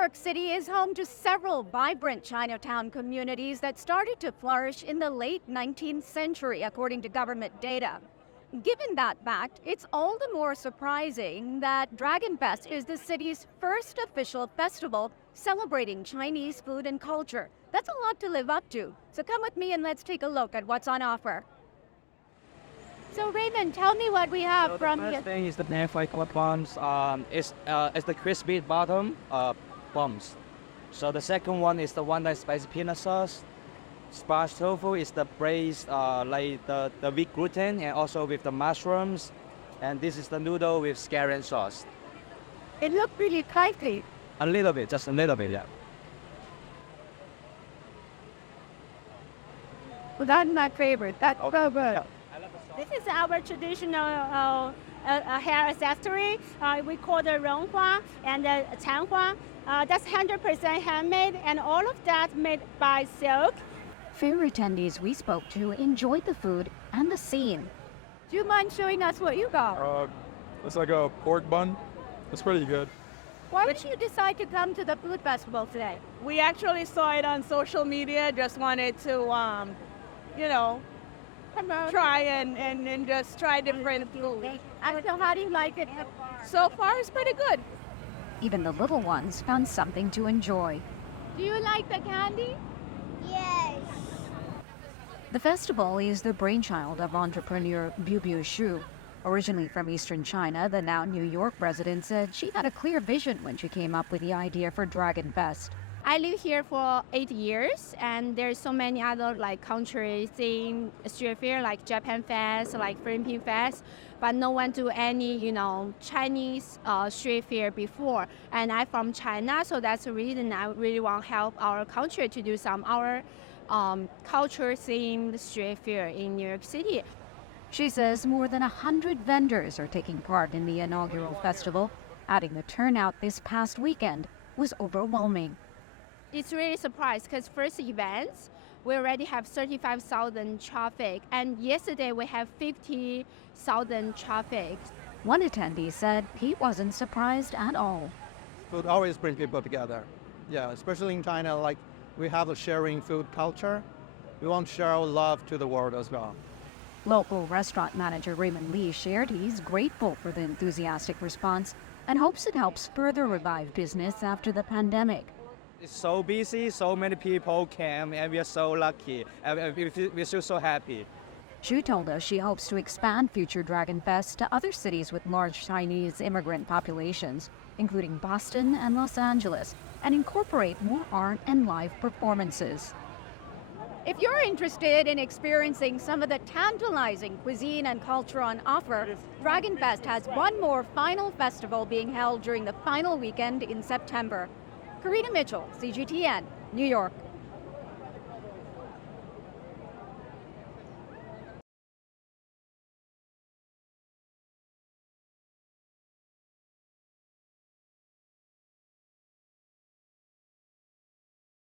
York City is home to several vibrant Chinatown communities that started to flourish in the late 19th century, according to government data. Given that fact, it's all the more surprising that Dragon Fest is the city's first official festival celebrating Chinese food and culture. That's a lot to live up to. So come with me and let's take a look at what's on offer. So Raymond, tell me what we have from the here. first thing is the pan-fried buns. It's the crispy bottom buns. So the second one is the one that's spicy peanut sauce. Sparse tofu is the braised like the wheat gluten and also with the mushrooms. And this is the noodle with scallion sauce. It looked really spicy. A little bit, just a little bit, yeah. Well, that's my favorite. That's so good. This is our traditional hair accessory. We call the Ronghua and the Changhua. That's 100% handmade, and all of that made by silk. Fair attendees we spoke to enjoyed the food and the scene. Do you mind showing us what you got? It's like a pork bun. It's pretty good. Why did you decide to come to the food festival today? We actually saw it on social media, just wanted to, try and just try different food. And so how do you like it? So far, it's pretty good. Even the little ones found something to enjoy. Do you like the candy? Yes. The festival is the brainchild of entrepreneur Biu Shu. Originally from Eastern China, the now New York resident said she had a clear vision when she came up with the idea for Dragon Fest. I live here for 8 years, and there's so many other country theme street fair like Japan Fest, like Philippine Fest, but no one do any Chinese street fair before. And I'm from China, so that's the reason I really want to help our country to do some our culture themed street fair in New York City. She says more than 100 vendors are taking part in the inaugural festival, adding the turnout this past weekend was overwhelming. It's really surprised because first events, we already have 35,000 traffic, and yesterday we have 50,000 traffic. One attendee said he wasn't surprised at all. Food always brings people together. Yeah, especially in China, we have a sharing food culture. We want to share our love to the world as well. Local restaurant manager Raymond Lee shared he's grateful for the enthusiastic response and hopes it helps further revive business after the pandemic. It's so busy, so many people came, and we are so lucky. And we feel so happy. Shu told us she hopes to expand future Dragon Fest to other cities with large Chinese immigrant populations, including Boston and Los Angeles, and incorporate more art and live performances. If you're interested in experiencing some of the tantalizing cuisine and culture on offer, Dragon Fest has one more final festival being held during the final weekend in September. Karina Mitchell, CGTN, New York.